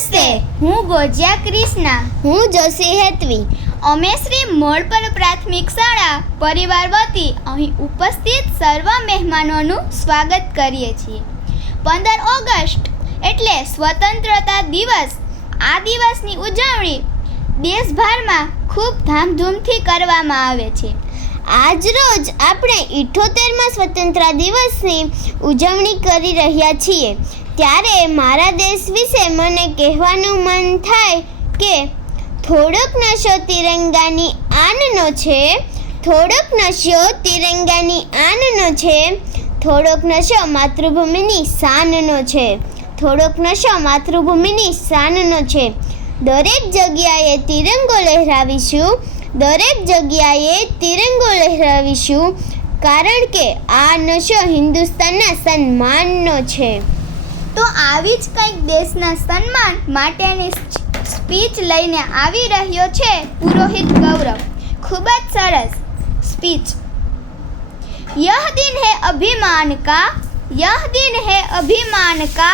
નમસ્તે, હું ગોજિયા ક્રિષ્ના. હું જોશી હેતવી. અમે શ્રી મોડપર પ્રાથમિક શાળા પરિવાર વતી અહીં ઉપસ્થિત સર્વ મહેમાનોનું સ્વાગત કરીએ છીએ. 15 ઓગસ્ટ એટલે સ્વતંત્રતા દિવસ. આ દિવસની ઉજવણી દેશભરમાં ખૂબ ધામધૂમથી કરવામાં આવે છે. આજરોજ આપણે 78મા સ્વતંત્રતા દિવસની ઉજવણી કરી રહ્યા છીએ. ત્યારે મારા દેશ વિશે મને કહેવાનું મન થાય કે થોડોક નશો તિરંગાની આનનો છે, થોડોક નશો તિરંગાની આનનો છે, થોડોક નશો માતૃભૂમિની શાનનો છે, થોડોક નશો માતૃભૂમિની શાનનો છે. દરેક જગ્યાએ તિરંગો લહેરાવીશું, દરેક જગ્યાએ તિરંગો લહેરાવીશું, કારણ કે આ નશો હિન્દુસ્તાનના સન્માનનો છે. તો આવી જ કંઈક દેશના સન્માન માટેની સ્પીચ લઈને આવી રહ્યો છે પુરોહિત ગૌરવ. ખૂબ જ સરસ સ્પીચ. यह दिन है अभिमान का, यह दिन है अभिमान का,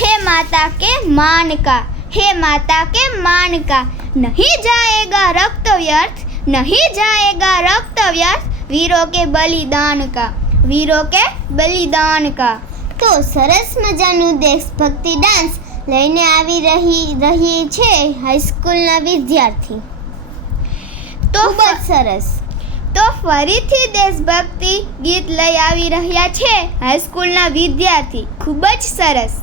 है माता के मान का, है माता के मान का. नहीं जाएगा रक्त व्यर्थ, नहीं जाएगा रक्त व्यर्थ, वीरों के बलिदान का, वीरों के बलिदान का. તો સરસ મજાનું દેશભક્તિ ડાન્સ લઈને આવી રહી છે હાઈસ્કૂલના વિદ્યાર્થી. તો ખૂબ જ સરસ. તો ફરીથી દેશભક્તિ ગીત લઈ આવી રહ્યા છે હાઈસ્કૂલના વિદ્યાર્થી. ખૂબ જ સરસ.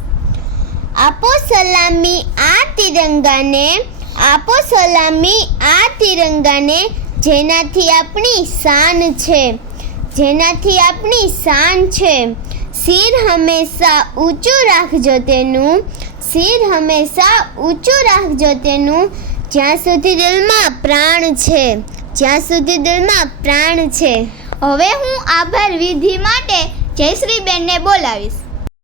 આપો સલામી આ તિરંગાને, આપો સલામી આ તિરંગાને, જેનાથી આપણી શાન છે, જેનાથી આપણી શાન છે. શિર હંમેશા ઊંચું રાખજો તેનું, શિર હંમેશા ઊંચું રાખજો તેનું, જ્યાં સુધી દિલમાં પ્રાણ છે, જ્યાં સુધી દિલમાં પ્રાણ છે. હવે હું આભાર વિધિ માટે જયશ્રીબેનને બોલાવીશ.